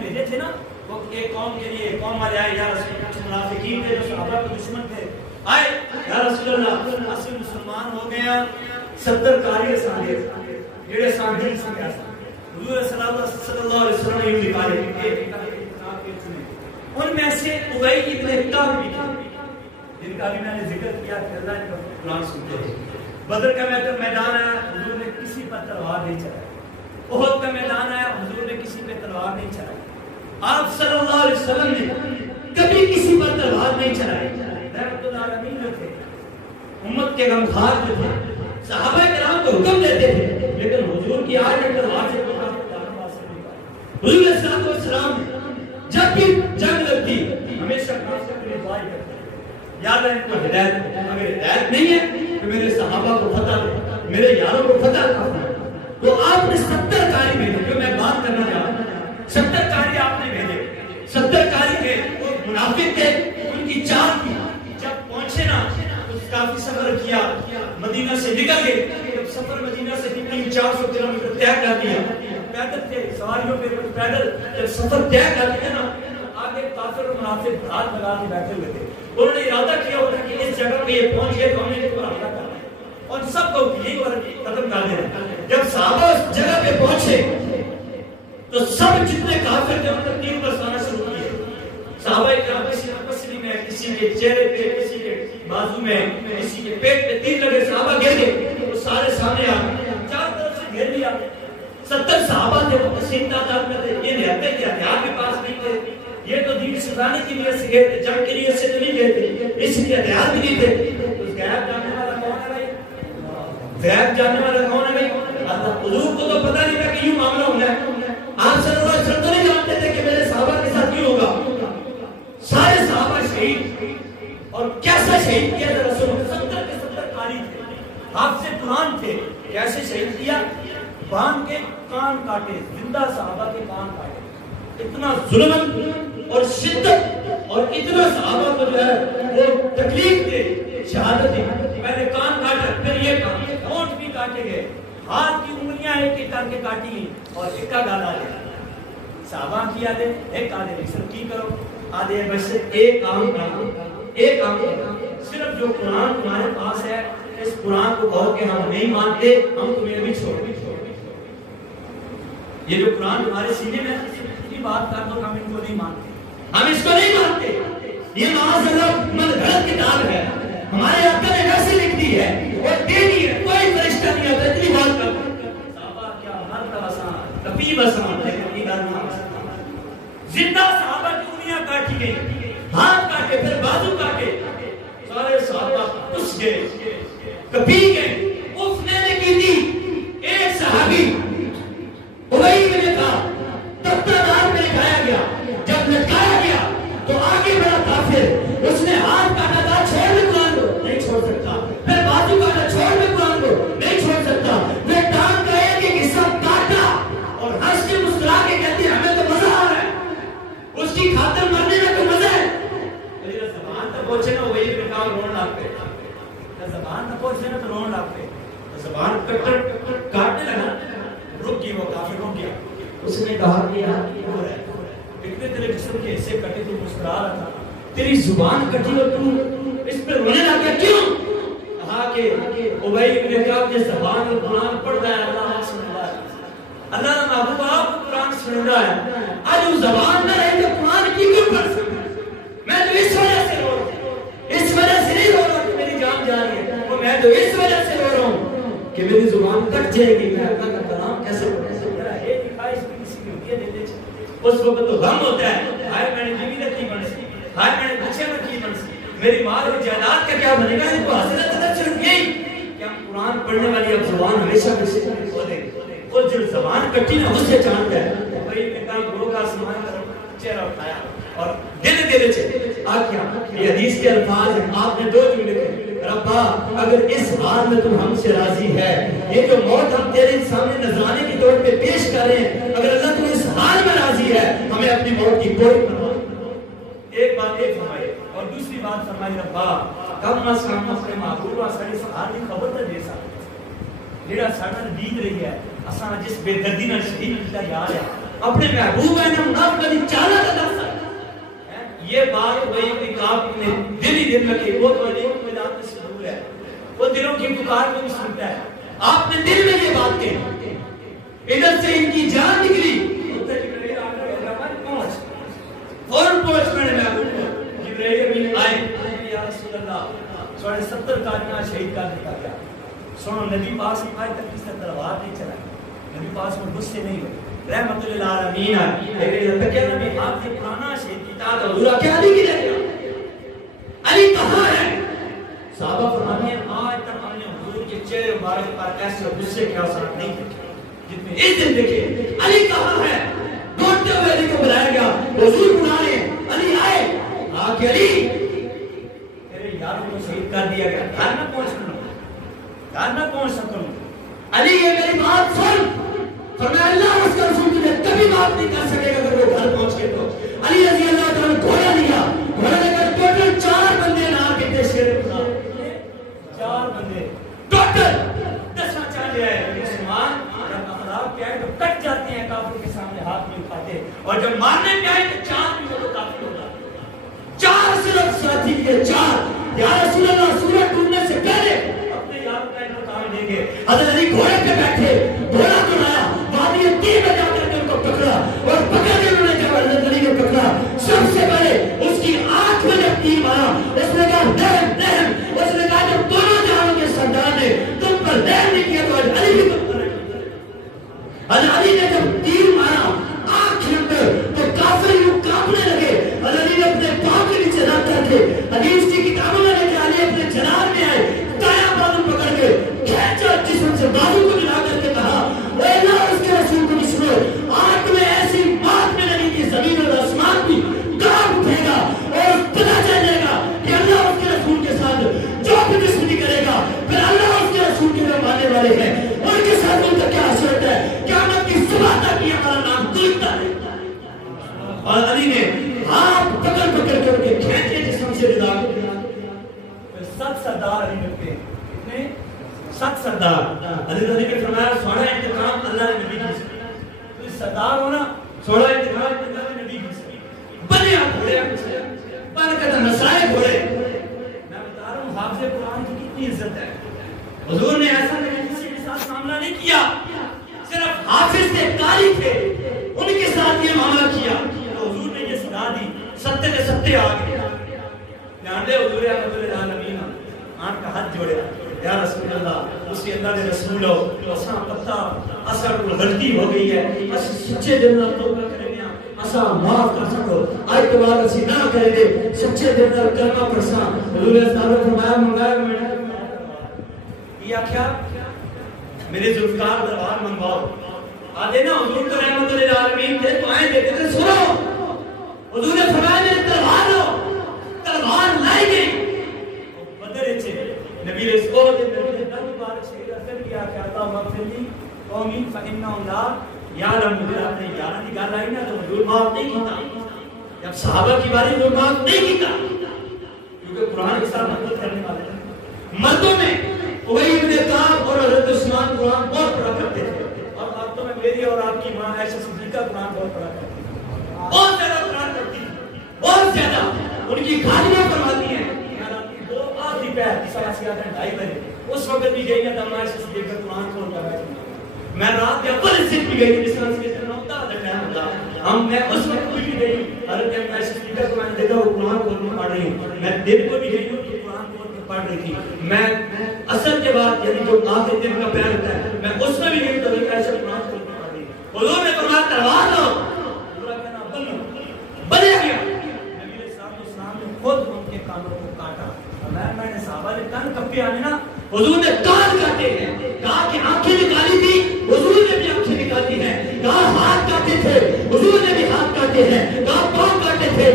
بھیجے تھے نا وہ ایک قوم کے لیے، قوم والے آئے یا رسول اللہ، کچھ منافقین تھے جو صحابہ کے دشمن تھے، آئے یا رسول اللہ اصل مسلمان ہو گیا 70 کاری ساندے جڑے ساندے سے کیا حضور صلی اللہ علیہ وسلم نے یہ نکالے ان میں سے ابی ابن کعب بھی جن کا بھی میں نے ذکر کیا کہ اللہ کا قرآن سنتے ہیں۔ بدر کا میدان آیا، حضور نے کسی پر تلوار نہیں چلائی۔ احد کا میدان آیا، حضور نے کسی پہ تلوار نہیں چلائی۔ آپ صلی اللہ علیہ وسلم نے کبھی کسی پر تلوار نہیں چلائی۔ رحمت اللہ علیہ تھے، امت کے غمخوار جو تھے، صحابہ کرام کو حکم دیتے تھے، لیکن حضور کی آج تلوار سے حضور صلی اللہ علیہ وسلم جب بھی جنگ لگتی ہمیشہ دعا کرتے یا اللہ ان کو ہدایت، اگر ہدایت نہیں ہے تو میرے صحابہ کو فتح دے، میرے یاروں کو فتح دے۔ تو آپ نے 70 کاری بھیجے، جو میں بات کرنا چاہتا ہوں 70 کاری آپ نے بھیجے، 70 کاری تھے، وہ منافق تھے، ان کی چال تھی۔ جب پہنچے نا تو کافی سفر کیا، مدینہ سے نکل گئے، جب سفر مدینہ سے تقریباً 400 کلومیٹر طے کر دیا، پیدل تھے سواریوں پہ پیدل جب سفر طے کر دیا نا، آگے کافر اور منافق ہاتھ لگا کے بیٹھے ہوئے تھے۔ انہوں نے ارادہ کیا ہوتا کہ اس جگہ پہ یہ پہنچ گئے تو ہم نے اس پر حملہ کرنا ہے اور سب کو یہی ختم کر دینا۔ جب صحابہ اس جگہ پہ پہنچے تو سب جتنے کافر تھے ان پر تیر برسانا شروع کیے۔ صحابہ کرام کسی کے پسلی میں، کسی کے چہرے پہ، کسی کے بازو میں، کسی کے پیٹ پہ تیر لگے، صحابہ گر گئے، وہ سارے سامنے آ گئے، چار طرف سے گھیر لیا۔ 70 صحابہ تھے، وہ تسلیم تعداد میں تھے، یہ نہتے کے ہتھیار کے پاس نہیں تھے، یہ تو دین سکھانے کی نیت سے گئے تھے، جنگ کی نیت سے نہیں گئے تھے، اس لیے ہتھیار بھی نہیں تھے۔ اس غیب جاننے والا کون ہے بھائی؟ غیب جاننے والا کون ہے بھائی؟ حضور کو تو پتہ نہیں تھا کہ یہ معاملہ ہونا ہے۔ آپ صلی اللہ علیہ وسلم تو نہیں جانتے تھے کہ میرے صحابہ کے ساتھ کیوں ہوگا۔ سارے صحابہ شہید، اور کیسا شہید کیا تھا رسول اللہ؟ 70 کے 70 قاری تھے، حافظ قرآن تھے۔ کیسے شہید کیا؟ باندھ کے کان کاٹے، زندہ صحابہ کے کان کاٹے۔ اتنا ظلم اور شدت اور اتنا صحابہ کو جو ہے وہ تکلیف دے، شہادت دی، پہلے کان کاٹا، پھر یہ کان، ہونٹ بھی کاٹے گئے، ہاتھ کی انگلیاں ایک ایک کر کے کاٹی گئی اور ایک کا گالا دیا۔ صحابہ کی آدھے ایک آدھے صرف کی کرو، آدھے بس ایک کام کرو، ایک کام کرو، صرف جو قرآن تمہارے پاس ہے اس قرآن کو کہو کہ ہم نہیں مانتے، ہم تمہیں بھی چھوڑ دیں۔ یہ جو قرآن تمہارے سینے میں بات کر دو، ہم ان کو نہیں مانتے، ہم اس کو نہیں مانتے، یہ معاذ اللہ غلط کتاب ہے، ہمارے آقا نے ایسے لکھ دی ہے اور دے دی ہے، کوئی فرشتہ نہیں آتا، اتنی بات کر صحابہ کیا مرد آسان کبھی آسان لیکن یہ گانا آسان۔ زندہ صحابہ کی انگلیاں کاٹی گئی، ہاتھ کاٹے، پھر بازو کاٹے، سارے صحابہ پس گئے، کبھی گئے، اف نے کی تھی۔ ایک صحابی ابی بن کعب تختہ میں لٹایا گیا، جب لٹکایا گیا تو آگے بڑا کافر، اس نے ہاتھ کاٹا تھا، چھوڑ دے قرآن کو، نہیں چھوڑ سکتا، پھر بازو کاٹا، چھوڑ دے قرآن کو، نہیں چھوڑ سکتا، پھر ٹانگ کا ایک ایک حصہ کاٹا اور ہنس کے مسکرا کے کہتے ہیں ہمیں تو مزہ آ رہا ہے، اس کی خاطر مرنے میں تو مزہ ہے۔ زبان تک پہنچے نا وہی پھر کام رون لگتے، زبان تک پہنچے نا تو رون لگتے، زبان کاٹنے لگا، رک گئی، وہ کافر رک گیا۔ اس نے کہا کہ یار کیوں ہے اتنے تیرے جسم کے حصے کٹے، تو مسکرا رہا تھا، تیری زبان کٹی اور تو اس پہ رونے لگ گیا، کیوں؟ کہا کہ ابی ابن کعب جس زبان میں قرآن پڑھ رہا ہے اللہ سن رہا ہے، اللہ محبوب آپ قرآن سن رہا ہے، آج وہ زبان نہ رہے تو قرآن کی کیوں پڑھ سکتا؟ میں تو اس وجہ سے رو رہا ہوں، اس وجہ سے نہیں رو رہا کہ میری جان جا رہی ہے، وہ میں تو اس وجہ سے رو رہا ہوں کہ میری زبان کٹ جائے گی، میں اللہ کا کلام کیسے پڑھ سکتا؟ اس وقت تو غم ہوتا ہے، ہائے میں نے بیوی رکھی بن سی، ہائے میں نے بچے رکھی بن سی، میری مال اور جائیداد کا کیا بنے گا؟ ان کو حضرت اللہ صرف یہی کہ ہم قرآن پڑھنے والی اب زبان ہمیشہ سے ہو دے، اور جو زبان کٹی نا اس سے چاند ہے، وہی نے کہا لوگ آسمان کا چہرہ اٹھایا اور دل دل سے آکھیا، یہ حدیث کے الفاظ ہیں، آپ نے 2 جملے کہے، ربا اگر اس حال میں تم ہم سے راضی ہے، یہ جو موت ہم تیرے سامنے نذرانے کی طور پہ پیش کر رہے ہیں، اگر اللہ تم اس حال میں راضی ہے، ہمیں اپنی موت کی کوئی پرواہ نہیں۔ ایک بات یہ فرمائی اور دوسری بات فرمائی، ربا کم از کم اپنے محبوب ساری حال کی خبر تو دے سکتے، جڑا ساڈا بیت رہی ہے، اساں جس بے دردی نال شہید کیتا جا رہا ہے، اپنے محبوب ہے نا منافق دی چالا دا دس یہ بات وہی کہ آپ نے دل ہی دل رکھے وہ تو علی میدان میں ضرور ہے وہ دلوں کی پکار کو بھی سنتا ہے آپ نے دل میں یہ بات کہی ادھر سے ان کی جان نکلی فوراً پہنچ میں نے محبوب کو جبرائیل امین آئے یا رسول اللہ سوڑے 70 کاریاں شہید کر دیتا گیا سنو نبی پاس میں آج تک کس سے تلوار نہیں چلائی نبی پاس میں غصے نہیں ہوئے رحمت للعالمین لیکن تک کیا نبی آپ سے پرانا شہید کی تعداد حضورہ کیا علی کی رہے علی کہاں ہے صحابہ فرمانے ہیں آج تک ہم نے حضور کے چہرے مبارک پر ایسے غصے کے اثرات نہیں دیکھے جتنے اس دن دیکھے علی کہاں ہے دوڑتے ہوئے علی کو بلایا گیا حضور بلا رہے ہیں علی آئے آکے علی تیرے یاروں کو شہید کر دیا گیا گھر نہ پہنچ سکوں علی یہ میری بات سن فرمایا اللہ اس کا رسول تجھے کبھی بات نہیں کر سکے گا اگر وہ گھر پہنچ کے تو علی رضی اللہ تعالیٰ نے گھوڑا لیا گھوڑا لے کر ٹوٹل 4 بندے نہ کے تھے شیر خدا 4 بندے ٹوٹل 10 چالے آئے مسلمان جب اخلاق کیا ہے تو کٹ جاتے ہیں کافر کے سامنے ہاتھ نہیں اٹھاتے اور جب مارنے پہ آئے تو 4 بھی وہ کافر ہوگا 4 صرف ساتھی کے 4 یا رسول اللہ سورج ڈوبنے سے پہلے اپنے یار کا انتقام دیں گے حضرت علی گھوڑے پہ بیٹھے گھوڑا چلایا وادی تیر میں جا کر کے ان کو پکڑا اور پکڑ کے انہوں نے جب حضرت علی کو پکڑا سب سے پہلے اس کی آنکھ میں جب تیر مارا اس نے کہا رحم رحم اس نے کہا جب دونوں جہانوں کے سردار نے تم پر رحم نہیں کیا تو علی بھی تم پر حضرت علی نے جب تیر مارا آنکھ کے اندر تو کافر یوں کانپنے لگے حضرت علی نے اپنے پاؤں کے نیچے رکھ کر کے حدیث کی کتابوں میں لکھا علی اپنے جناب میں آئے دایاں بازو پکڑ کے کھینچا جسم سے بازو کو ملا کر کے کہا اے اللہ اس کے رسول کو نہیں سنو آنکھ میں ایسی بات میں لگی کہ زمین اور آسمان بھی کام اٹھے گا اور پتہ چل جائے گا کہ اللہ اس کے رسول کے ساتھ جو بھی دشمنی کرے گا پھر اللہ اس کے رسول کے جو ماننے والے ہیں ان کے ساتھ ان کا کیا حسرت ہے قیامت کی صبح تک یہ ہمارا نام دلتا ہے اور علی نے ہاتھ پکڑ پکڑ کر کے کھینچے جسم سے رضا کو 7 سردار علی رکھتے ہیں کتنے 7 سردار حضرت علی نے فرمایا سوڑا انتقام اللہ نے نبی کی تو سردار ہونا سوڑا انتقام اللہ نے نبی کی بنے آپ گھوڑے بن کر نسائے گھوڑے میں بتا رہا ہوں حافظ قرآن کی کتنی عزت ہے حضور نے ایسا نہیں کسی کے ساتھ معاملہ نہیں کیا صرف حافظ سے قاری تھے ان کے ساتھ یہ معاملہ کیا تو حضور نے یہ صدا دی ستے کے ستے آگے جان دے حضور احمد العالمین آن کا ہاتھ جوڑے یا رسول اللہ اسی اللہ نے رسول ہو اساں پتہ اثر کو غلطی ہو گئی ہے اس سچے دل نال توبہ کرے گا اساں معاف کر سکو آج کے بعد اسی نہ کرے دے سچے دل نال کلمہ پڑھساں حضور نے فرمایا منگایا میں یہ کیا میرے ذوالفقار دربار منگواؤ آدھے نا حضور تو رحمت للعالمین تھے تو آئیں دیتے تھے سنو حضور نے فرمایا میرے تلوار لو تلوار لائی گئی بدر اچھے نبی رسول نبی نے نبی بارک شہید اثر کیا کہ اللہ مغفر لی قومی فإنہم لا یعلم مجھے آپ نے یارہ کی گال آئی نا تو حضور معاف نہیں کیتا جب صحابہ کی باری حضور معاف نہیں کیتا کیونکہ قرآن کے ساتھ محبت کرنے والے تھے مردوں میں ابی بن کعب اور حضرت عثمان قرآن بہت پڑھا کرتے تھے اور آپ تو میں میری اور آپ کی ماں عائشہ صدیقہ قرآن بہت پڑھا کرتی تھی بہت زیادہ قرآن پڑھتی تھی بہت زیادہ ان کی کہانیاں فرماتی ہیں آدھی پیر کی سیاسیات ہیں 2.5 بجے اس وقت بھی گئی ہے دمائش سے دیکھ کر قرآن کھول کر بیٹھوں میں رات کے اول حصے بھی گئی جس طرح سے کہتے ہیں ہوتا ہے ٹائم ہوتا میں اس وقت بھی گئی حضرت دمائش سے دیکھ کر میں نے دیکھا وہ قرآن کھول کر پڑھ رہی ہوں میں دن کو بھی گئی ہوں کہ قرآن کھول کر پڑھ رہی تھی میں اصل کے بعد یعنی جو آخری دن کا پیر ہوتا ہے میں اس میں بھی گئی تو ایسے قرآن کھول کر پڑھ رہی ہوں حضور نے فرمایا تلوار لو پورا کہنا بنے گیا نبی علیہ السلام نے خود ان کے کانوں کو کاٹا میں نے صحابہ نے کان کپے آنے نا حضور نے کان کاٹے ہیں کہا کہ آنکھیں نکالی تھی حضور نے بھی آنکھیں نکالی ہیں کہا ہاتھ کاٹے تھے حضور نے بھی ہاتھ کاٹے ہیں کہا پاؤں کاٹے تھے